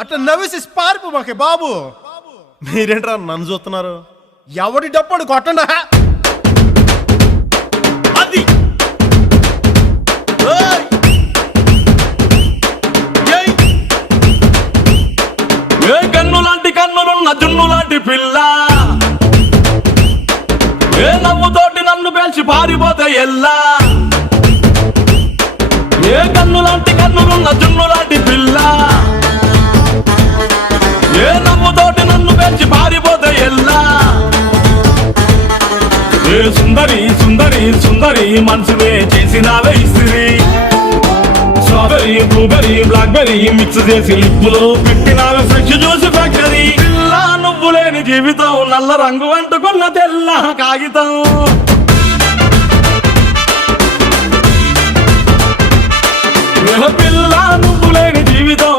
అట్లా నవ్వేసి పారిపోమాకే బాబు. మీరేంట్రా నన్ను చూస్తున్నారు? ఎవడి డప్పుడు కొట్టండా. అది ఏ కన్ను లాంటి కన్నులున్న జున్ను లాంటి పిల్ల, ఏ నవ్వుతోటి నన్ను పేల్చి పారిపోతే ఎల్లా. ఏ కన్ను లాంటి కన్నులున్న జున్ను లాంటి పిల్ల, ఏ నవ్వుతోటి నన్ను పేల్చి పారిపోతే ఎల్లా. ఏ సుందరి సుందరి సుందరి మనసునే చేసినావే ఇస్త్రీ. స్ట్రాబెరీ బ్లూబెరీ బ్లాక్బెరీ మిక్స్ చేసి లిప్పులో పెట్టినావే ఫ్రెష్ జ్యూస్ ఫ్యాక్టరీ. పిల్ల నువ్వు లేని జీవితం నల్ల రంగు అంటుకున్న తెల్ల కాగితం. పిల్ల నువ్వు లేని జీవితం